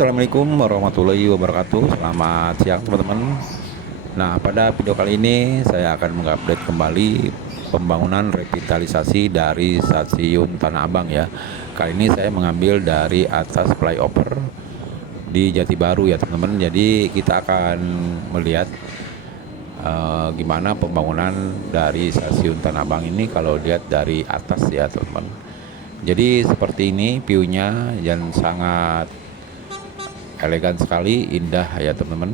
Assalamualaikum warahmatullahi wabarakatuh. Selamat siang teman-teman. Nah, pada video kali ini saya akan mengupdate kembali pembangunan revitalisasi dari stasiun Tanah Abang ya. Kali ini saya mengambil dari atas flyover di Jati Baru ya teman-teman. Jadi kita akan melihat gimana pembangunan dari stasiun Tanah Abang ini kalau lihat dari atas ya teman-teman. Jadi seperti ini view-nya yang sangat elegan sekali, indah ya teman-teman.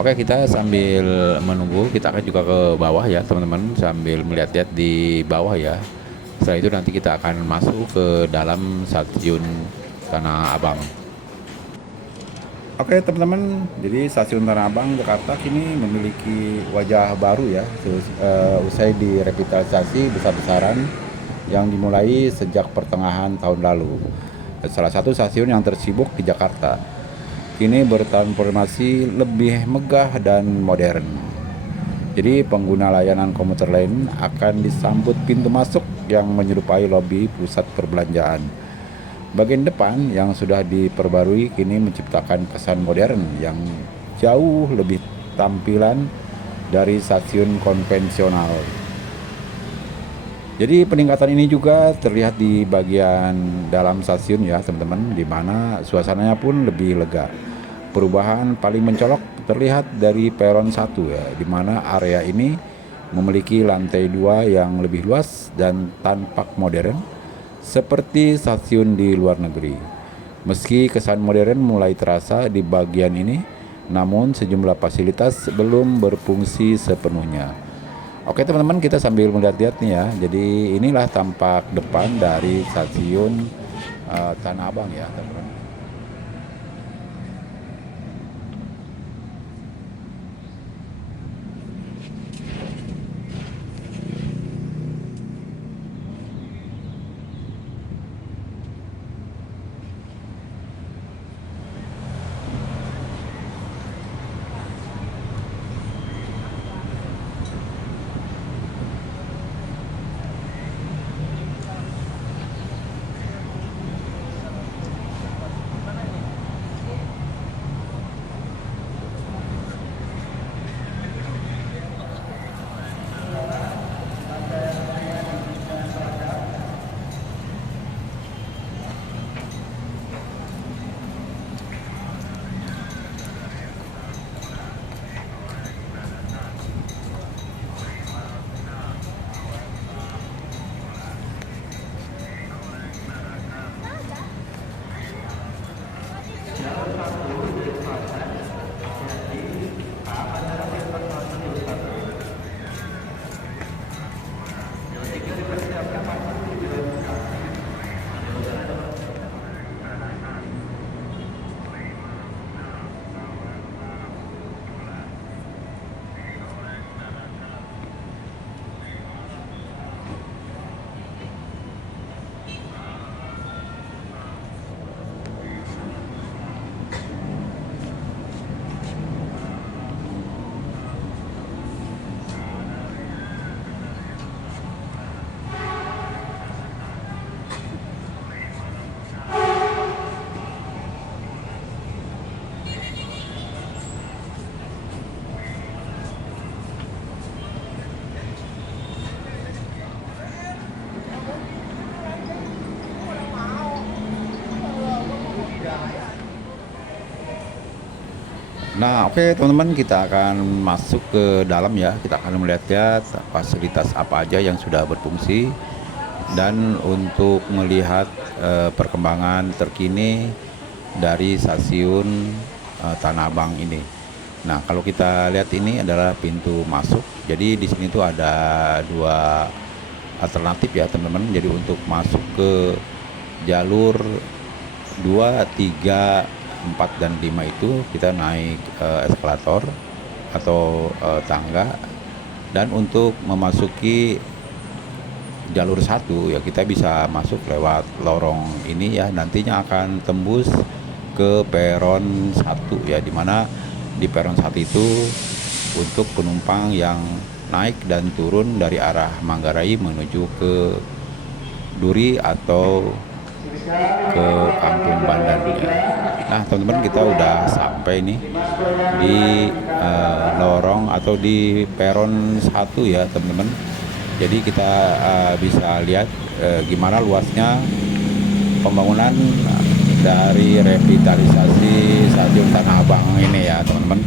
Oke, kita sambil menunggu, kita akan juga ke bawah ya teman-teman, sambil melihat-lihat di bawah ya. Setelah itu nanti kita akan masuk ke dalam stasiun Tanah Abang. Oke teman-teman, jadi stasiun Tanah Abang Jakarta kini memiliki wajah baru ya, usai direvitalisasi besar-besaran yang dimulai sejak pertengahan tahun lalu. Salah satu stasiun yang tersibuk di Jakarta kini bertransformasi lebih megah dan modern. Jadi pengguna layanan komuter lain akan disambut pintu masuk yang menyerupai lobi pusat perbelanjaan. Bagian depan yang sudah diperbarui kini menciptakan kesan modern yang jauh lebih tampilan dari stasiun konvensional. Jadi peningkatan ini juga terlihat di bagian dalam stasiun ya teman-teman, di mana suasananya pun lebih lega. Perubahan paling mencolok terlihat dari peron 1 ya, di mana area ini memiliki lantai 2 yang lebih luas dan tampak modern seperti stasiun di luar negeri. Meski kesan modern mulai terasa di bagian ini, namun sejumlah fasilitas belum berfungsi sepenuhnya. Oke teman-teman, kita sambil melihat-lihat nih ya. Jadi inilah tampak depan dari stasiun Tanah Abang ya teman-teman. Nah, oke teman-teman, kita akan masuk ke dalam ya. Kita akan melihat-lihat fasilitas apa aja yang sudah berfungsi dan untuk melihat perkembangan terkini dari stasiun Tanah Abang ini. Nah, kalau kita lihat ini adalah pintu masuk. Jadi di sini tuh ada dua alternatif ya teman-teman. Jadi untuk masuk ke jalur 2, 3, 4 dan 5 itu kita naik eskalator atau tangga, dan untuk memasuki jalur 1 ya kita bisa masuk lewat lorong ini ya, nantinya akan tembus ke peron 1 ya, dimana di peron 1 itu untuk penumpang yang naik dan turun dari arah Manggarai menuju ke Duri atau ke Kampung Bandan ya. Nah teman-teman, kita udah sampai nih di lorong atau di peron 1 ya teman-teman. Jadi kita bisa lihat gimana luasnya pembangunan dari revitalisasi Stadion Tanah Abang ini ya teman-teman.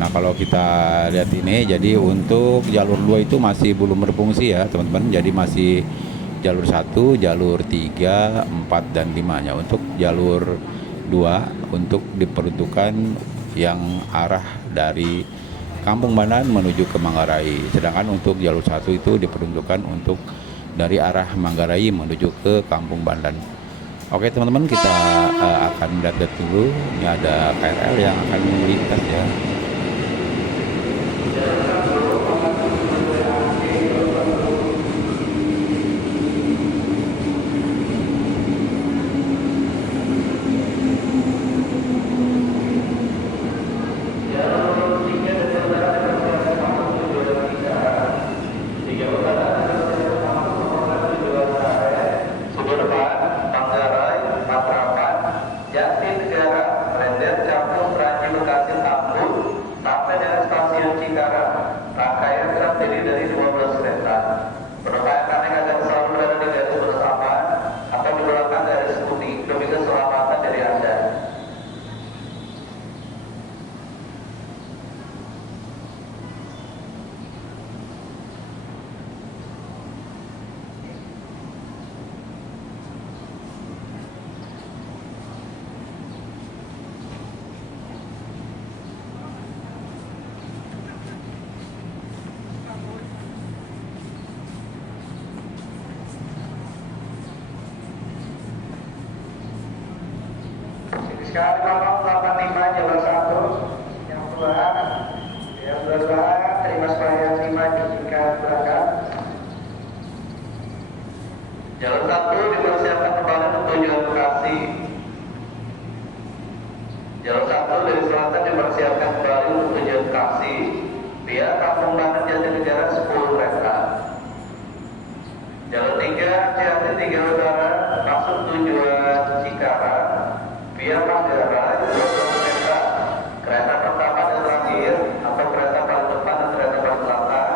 Nah kalau kita lihat ini, jadi untuk jalur 2 itu masih belum berfungsi ya teman-teman. Jadi masih jalur 1, jalur 3, 4, dan 5 nya. Untuk jalur 2 untuk diperuntukkan yang arah dari Kampung Bandan menuju ke Manggarai. Sedangkan untuk jalur 1 itu diperuntukkan untuk dari arah Manggarai menuju ke Kampung Bandan. Oke teman-teman, kita akan melihat dulu. Ini ada KRL yang akan melintas ya. Sekarang nomor 85 jalur 1 yang keluar, yang berdoa terima sekalian 5 diizinkan berangkat. Jalur 1 dipersiapkan kembali untuk tujuan Bekasi. Jalur 1 dari selatan dipersiapkan kembali untuk tujuan Bekasi via Kampung Bandan Jatinegara 10 kereta. Jalur 3 Cianjur 3 Utara masuk tujuan Cikarang via Manggarai 20 kereta. Kereta pertama dan terakhir atau kereta paling depan dan kereta paling belakang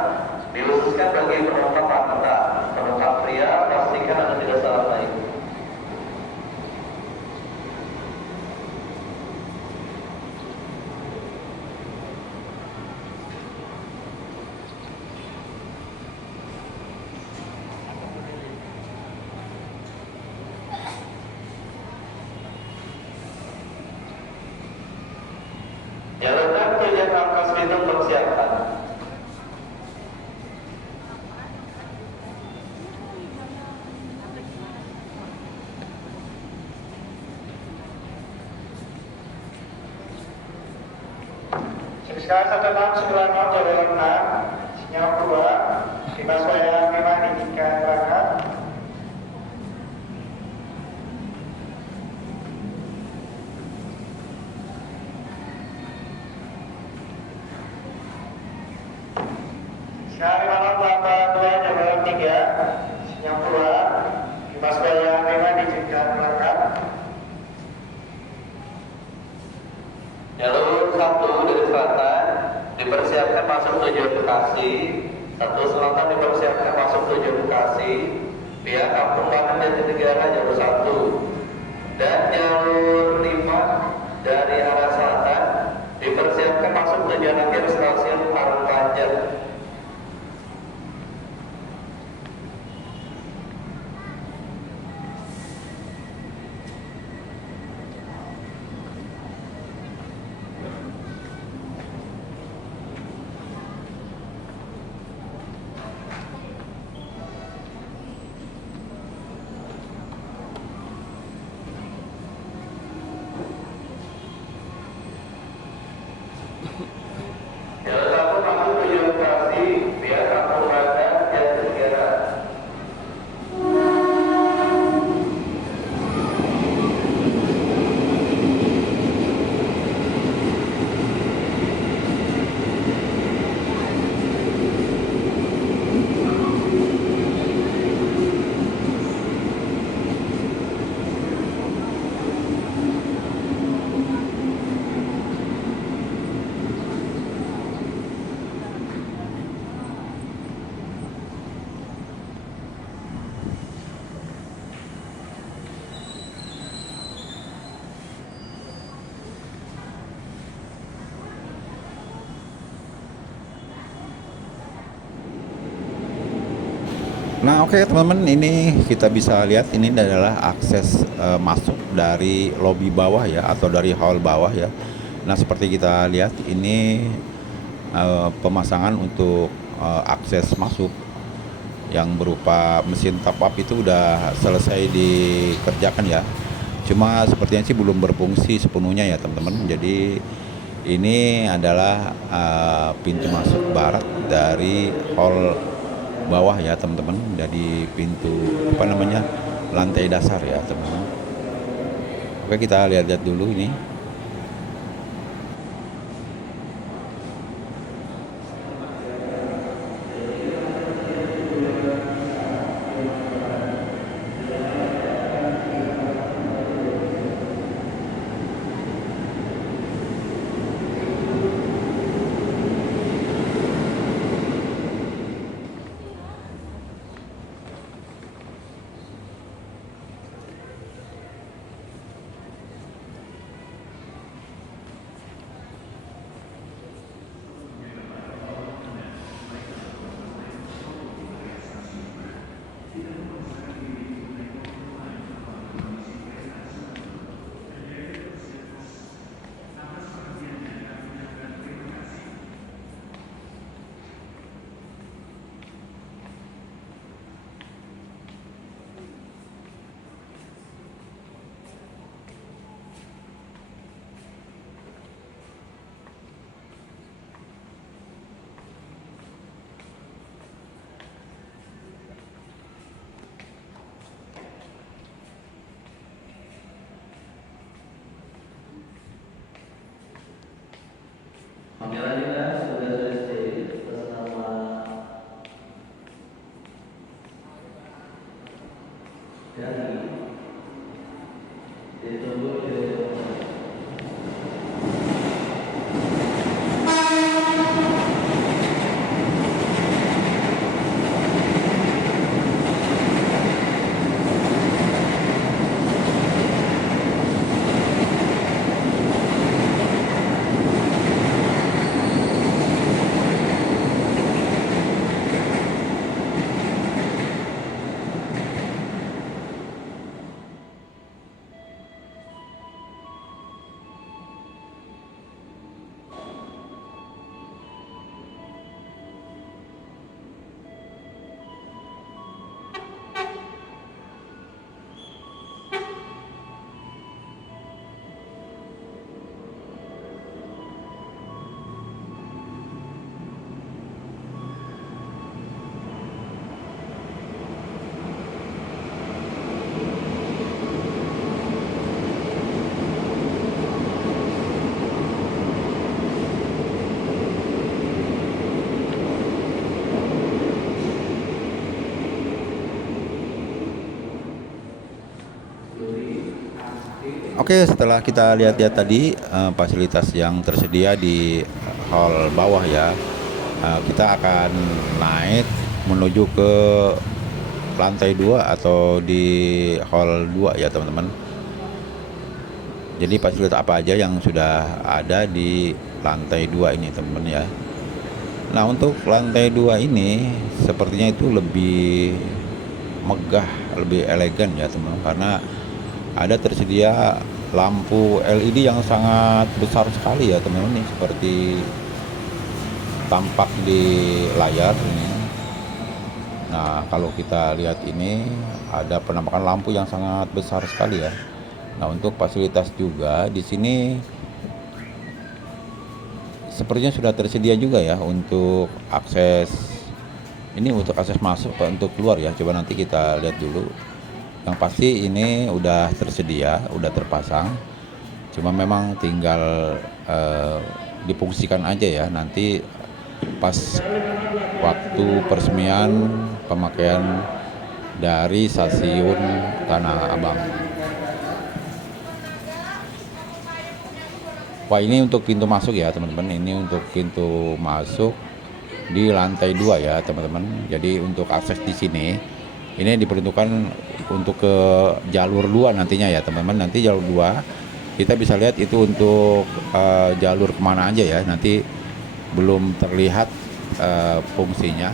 dihususkan bagi penumpang wanita. Penumpang pria pastikan Anda tidak salah naik. Jalur 6 tujuan Rangkas Bitung persiapan. Sekarang 1690 jalur 6 sinyal 2 di Baswedan 5 diizinkan berangkat. Sekarang 582 jalur 3 sinyal 2 di Baswedan 5 diizinkan berangkat. Jalur 1 dari selatan dipersiapkan masuk tujuan Bekasi. 1 selatan dipersiapkan masuk tujuan Bekasi via Kampung Bandan Jatinegara jalur 1. Dan jalur 5 dari arah selatan dipersiapkan masuk tujuan akhir stasiun Parung Panjang. Nah, oke teman-teman, ini kita bisa lihat ini adalah akses masuk dari lobi bawah ya, atau dari hall bawah ya. Nah, seperti kita lihat ini pemasangan untuk akses masuk yang berupa mesin top up itu udah selesai dikerjakan ya. Cuma sepertinya sih belum berfungsi sepenuhnya ya teman-teman. Jadi ini adalah pintu masuk barat dari hall bawah ya teman-teman, dari pintu apa namanya, lantai dasar ya teman-teman. Oke, kita lihat-lihat dulu ini. Panggilannya sudah selesai atas nama dari ditunggu di Oke, setelah kita lihat-lihat tadi fasilitas yang tersedia di hall bawah ya, kita akan naik menuju ke lantai 2 atau di hall 2 ya teman-teman. Jadi fasilitas apa aja yang sudah ada di lantai 2 ini teman-teman ya. Nah, untuk lantai 2 ini sepertinya itu lebih megah, lebih elegan ya teman-teman, karena ada tersedia lampu LED yang sangat besar sekali ya teman-teman, nih seperti tampak di layar ini. Nah, kalau kita lihat ini ada penampakan lampu yang sangat besar sekali ya. Nah, untuk fasilitas juga di sini sepertinya sudah tersedia juga ya untuk akses ini, untuk akses masuk untuk keluar ya. Coba nanti kita lihat dulu. Yang pasti ini udah tersedia, udah terpasang. Cuma memang tinggal difungsikan aja ya. Nanti pas waktu peresmian pemakaian dari stasiun Tanah Abang. Wah, ini untuk pintu masuk ya teman-teman. Ini untuk pintu masuk di lantai 2 ya teman-teman. Jadi untuk akses di sini ini diperuntukkan untuk ke jalur 2 nantinya ya teman-teman. Nanti jalur 2 kita bisa lihat itu untuk jalur kemana aja ya. Nanti belum terlihat fungsinya.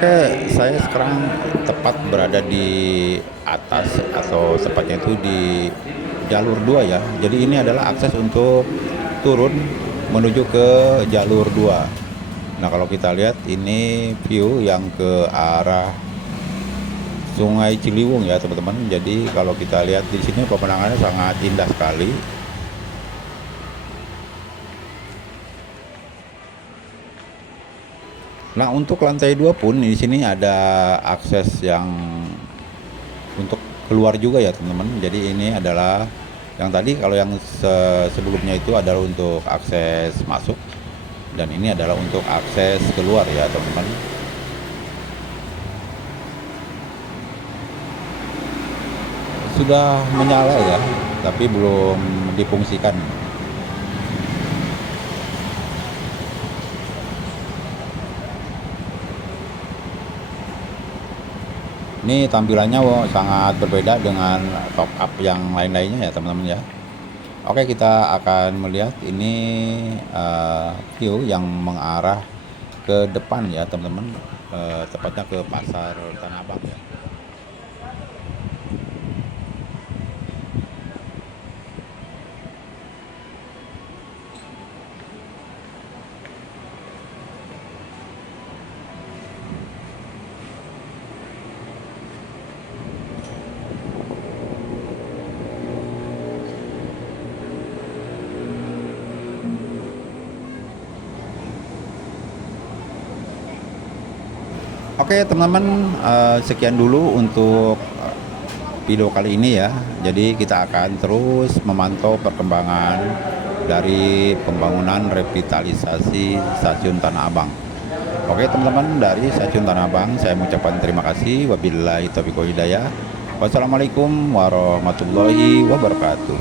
Oke, saya sekarang tepat berada di atas atau tepatnya itu di jalur 2 ya. Jadi ini adalah akses untuk turun menuju ke jalur 2. Nah, kalau kita lihat ini view yang ke arah Sungai Ciliwung ya, teman-teman. Jadi kalau kita lihat di sini pemandangannya sangat indah sekali. Nah, untuk lantai 2 pun di sini ada akses yang untuk keluar juga ya, teman-teman. Jadi ini adalah yang tadi, kalau yang sebelumnya itu adalah untuk akses masuk, dan ini adalah untuk akses keluar ya, teman-teman. Sudah menyala ya, tapi belum difungsikan. Ini tampilannya sangat berbeda dengan top up yang lain-lainnya ya, teman-teman ya. Oke, kita akan melihat ini view yang mengarah ke depan ya, teman-teman. Tepatnya ke Pasar Tanah Abang ya. Oke teman-teman, sekian dulu untuk video kali ini ya. Jadi kita akan terus memantau perkembangan dari pembangunan revitalisasi Stasiun Tanah Abang. Oke teman-teman, dari Stasiun Tanah Abang saya mengucapkan terima kasih. Wabillahi taufiq wal hidayah. Wassalamualaikum warahmatullahi wabarakatuh.